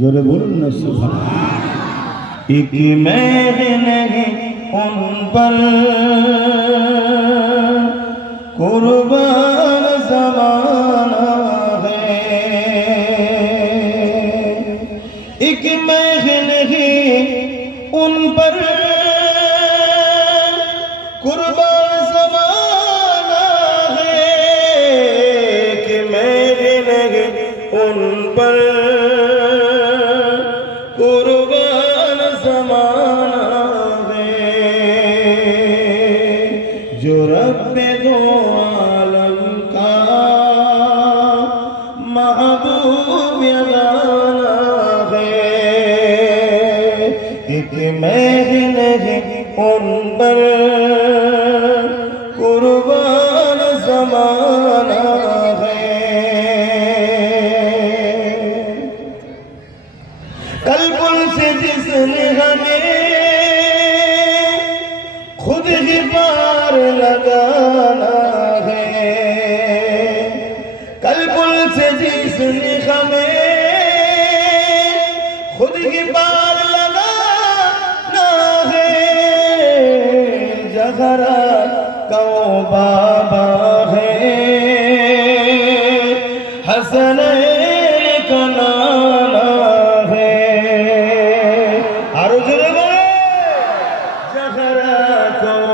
জোরে বলুন না সুবহান এক মেরে নেহে উন পর কুরবান জমানা হে এক মেরে নেহে উন পর ان پر قربان زمانہ دے جو رب دو عالم کا محبوب یگانا ہے ایک مہر نہیں ان پر से जिसने हमें खुद ही पार लगाना है कल पुल से जिसने हमें खुद ही पार लगाना है जगरा कौ बाबा है हसन का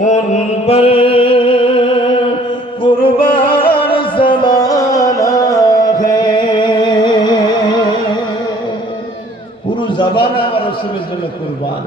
ان پر قربان زمانہ ہے پورو زمانہ رسول اللہ قربان